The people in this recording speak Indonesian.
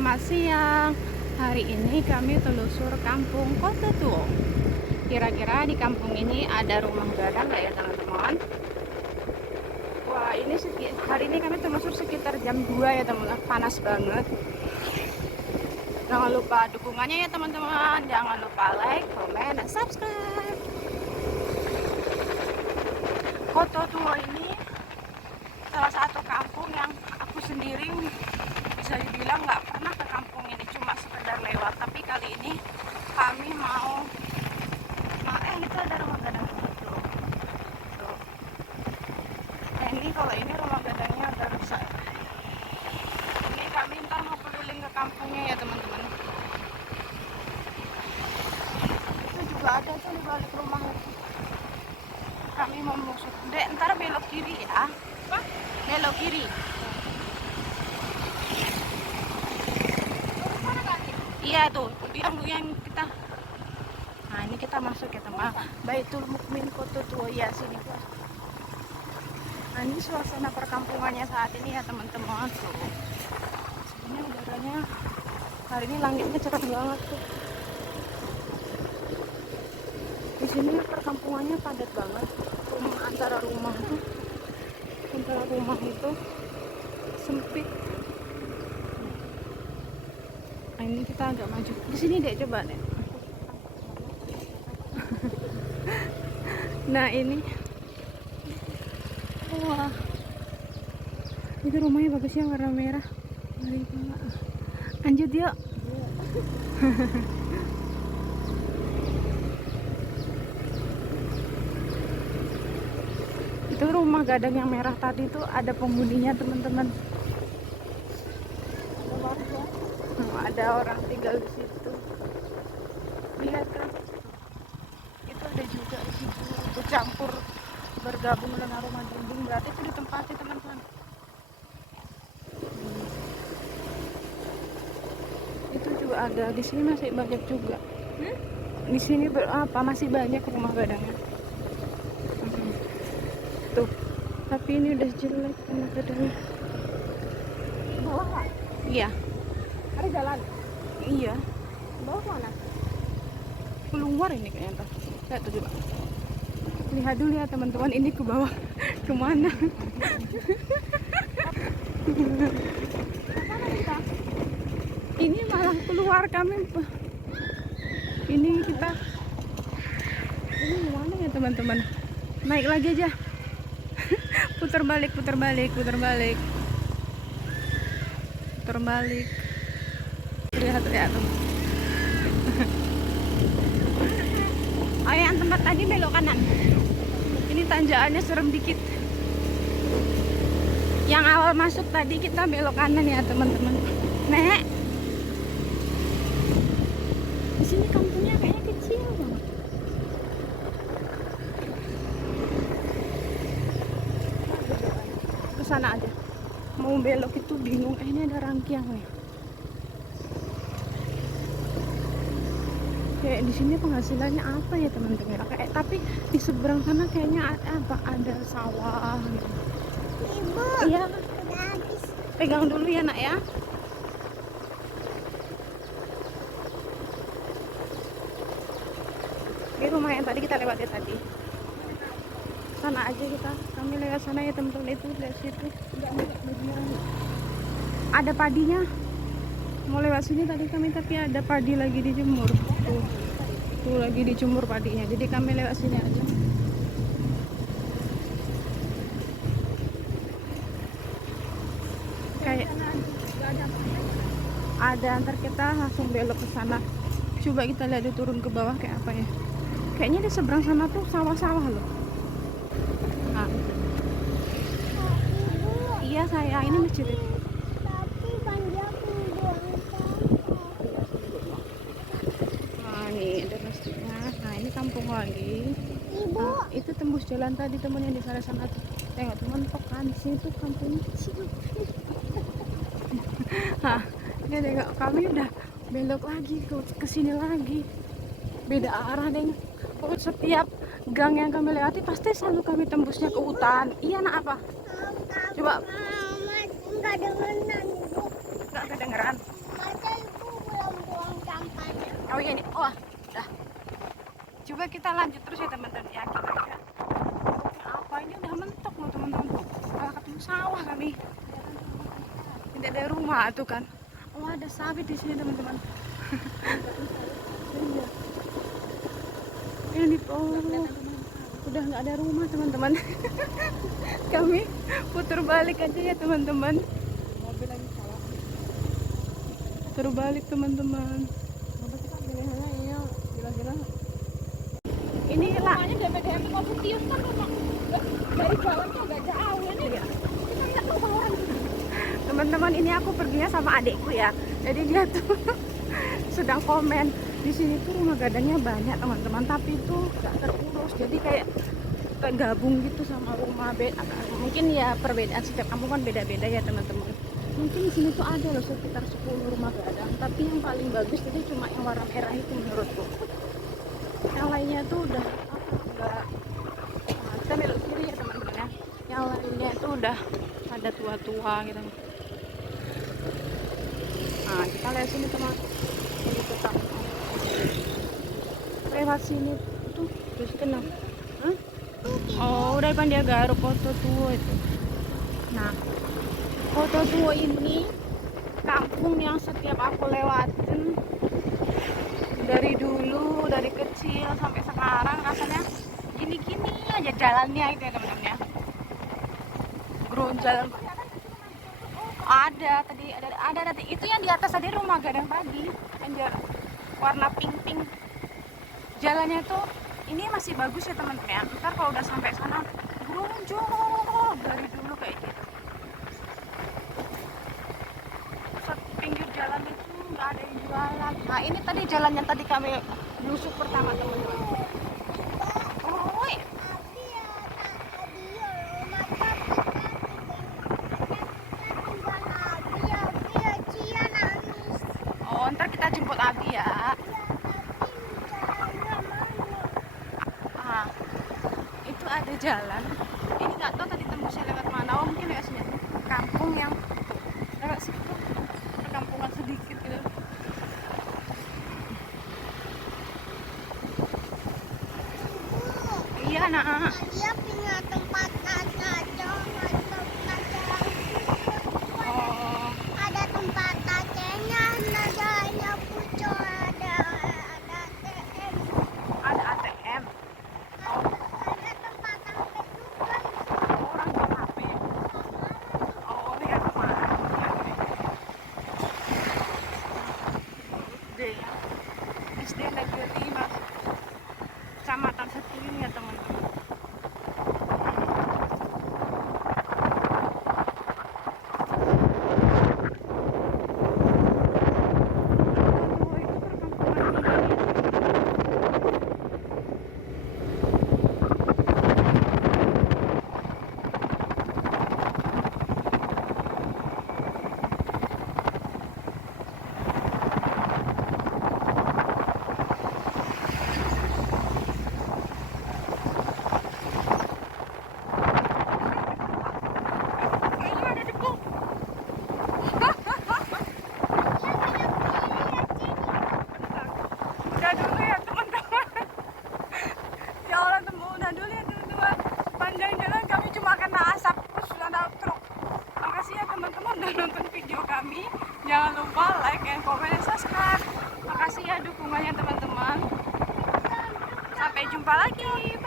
selamat siang. Hari ini kami telusur kampung Kota Tua. Kira-kira di kampung ini ada rumah gadang nggak ya teman-teman? Wah, ini hari ini kami telusur sekitar jam 2 ya teman-teman. Panas banget. Jangan lupa dukungannya ya teman-teman. Jangan lupa like, komen, dan subscribe. Kota Tua ini salah satu kampung yang aku sendiri bisa dibilang nggak pernah ke kampung ini, cuma sekedar lewat. Tapi kali ini kami mau itu ada rumah gadang tuh. Nah ini kalau ini rumah gadangnya agak rusak. Ini kami ntar mau keliling ke kampungnya ya teman-teman. Itu juga ada tuh di balik rumah itu. Kami mau masuk. Dek, ntar belok kiri ya. Apa? Belok kiri. Iya tuh, yang kita. Nah ini kita masuk ya teman. Baitul Mukmin Kota Tua ya sini Pak. Nah ini suasana perkampungannya saat ini ya teman-teman. Tuh. Ini udaranya hari ini langitnya cerah banget tuh. Di sini perkampungannya padat banget. Antara rumah itu sempit. Nah, ini kita agak maju. Di sini deh, coba deh. Nah ini, wah, itu rumahnya bagus ya, warna merah. Mari Pak, lanjut yuk. Itu rumah gadang yang merah tadi tuh ada penghuninya teman-teman. Ada orang tinggal di situ. Lihat kan? Itu ada juga di situ. Itu campur bergabung dengan rumah dinding. Berarti itu ditempati teman-teman. Itu juga ada di sini, masih banyak juga. Di sini masih banyak rumah gadangnya. Tuh. Tapi ini udah jelek rumah gadangnya. Bawah nggak? Iya. Ada jalan? Iya. Bawah mana? Keluar ini kayaknya. Lihat tuh coba. Lihat dulu ya teman-teman, ini ke bawah kemana? Ini malah keluar kami. Ini kita. Ini mana ya teman-teman? Naik lagi aja. Putar balik. Lihat tuh. Oh yang tempat tadi belok kanan. Ini tanjakannya serem dikit. Yang awal masuk tadi kita belok kanan ya teman-teman. Nek, di sini kampungnya kayaknya kecil banget. Ke sana aja. Mau belok itu bingung. Ini ada rangkiang nih. Kayak di sini penghasilannya apa ya teman-teman? Kayak tapi di seberang sana kayaknya ada sawah gitu. Ibu. Iya. Udah habis. Pegang dulu ya nak ya. Ini rumah yang tadi kita lewati tadi. Sana aja kita. Kami lewat sana ya teman-teman, itu dari situ. Ada padinya. Mau lewat sini tadi kami, tapi ada padi lagi dijemur. Tuh lagi dijemur padinya. Jadi kami lewat sini aja. Kayak ada, ntar kita langsung belok ke sana. Coba kita lihat di turun ke bawah kayak apa ya. Kayaknya di seberang sana tuh sawah-sawah loh. Nah. Iya sayang, ini masjid itu. Tapi panjang buang Nah ini ada masjidnya. Nah ini kampung lagi. Ibu. Nah, itu tembus jalan tadi temen yang di sana tuh. Tengok teman, kan di sini tuh kampungnya kecil. Nah, ini tengok kami udah belok lagi ke sini lagi. Beda arah deh. Setiap gang yang kami lewati pasti selalu kami tembusnya ke hutan. Iya nak apa? Coba. Enggak dengeran, Ibu. Enggak kedengeran. kita lanjut terus ya teman-teman ya. Kita lihat apa ini udah mentok loh teman-teman. Malah ketemu sawah kami. Tidak ada rumah tuh kan. Oh ada sawit di sini teman-teman. Ini udah nggak ada rumah teman-teman. Kami putar balik aja ya teman-teman. Putar balik teman-teman. Ini lah. Teman-teman ini aku perginya sama adikku ya. Jadi dia tuh sedang komen di sini tuh rumah gadangnya banyak teman-teman, tapi itu nggak terurus. Jadi kayak gabung gitu sama rumah beda. Mungkin ya perbedaan setiap kampung kan beda-beda ya teman-teman. Mungkin di sini tuh ada loh sekitar 10 rumah gadang, tapi yang paling bagus itu cuma yang warna merah itu menurutku. Yang lainnya tuh udah enggak. Nah, kita belok kiri ya teman-teman ya. Yang lainnya itu udah ada tua-tua gitu. Nah, kita lihat sini teman. Ini tetap lewat sini tuh terus kenal. Oh, udah Pandia Garuk foto tua itu. Nah, foto tua ini kampung yang setiap aku lewatin dari dulu, dari kecil sampai sekarang rasanya gini-gini aja jalannya itu ya teman-teman ya. Jalan ada tadi itu yang di atas tadi rumah gadang tadi yang warna pink jalannya tuh ini masih bagus ya teman-teman ya. Ntar kalau udah sampai sana grunjol dari dulu kayak gitu. Pinggir jalan itu nggak ada yang jualan. Nah ini tadi jalan yang tadi kami lusuk pertama teman-teman. Oh ntar kita jemput Abi ya. Ah, itu ada jalan. Ini nggak tahu tadi tembusnya lewat mana. Oh mungkin lewat sini. Kampung yang lewat situ. Perkampungan sedikit gitu. Iya nak. Dia punya tempat kaca, Oh, ada tempat kacanya, nadanya pucuk, ada ATM, ada ATM. ada tempat sampai juga. Orang jual HP. Oh, lihat kemana? SD ya. SD Negeri 5 Kecamatan Setinggi ya teman-teman. Oh, itu perkampungan ini. Ini ada debu. Udah dulu ya teman-teman. Ya Allah udah dulu ya teman-teman. Panjang jalan kami cuma kena asap terus ada truk. Makasih ya teman-teman udah nonton video kami. Jangan lupa like and comment dan subscribe. Makasih ya dukungannya teman-teman. Sampai jumpa lagi.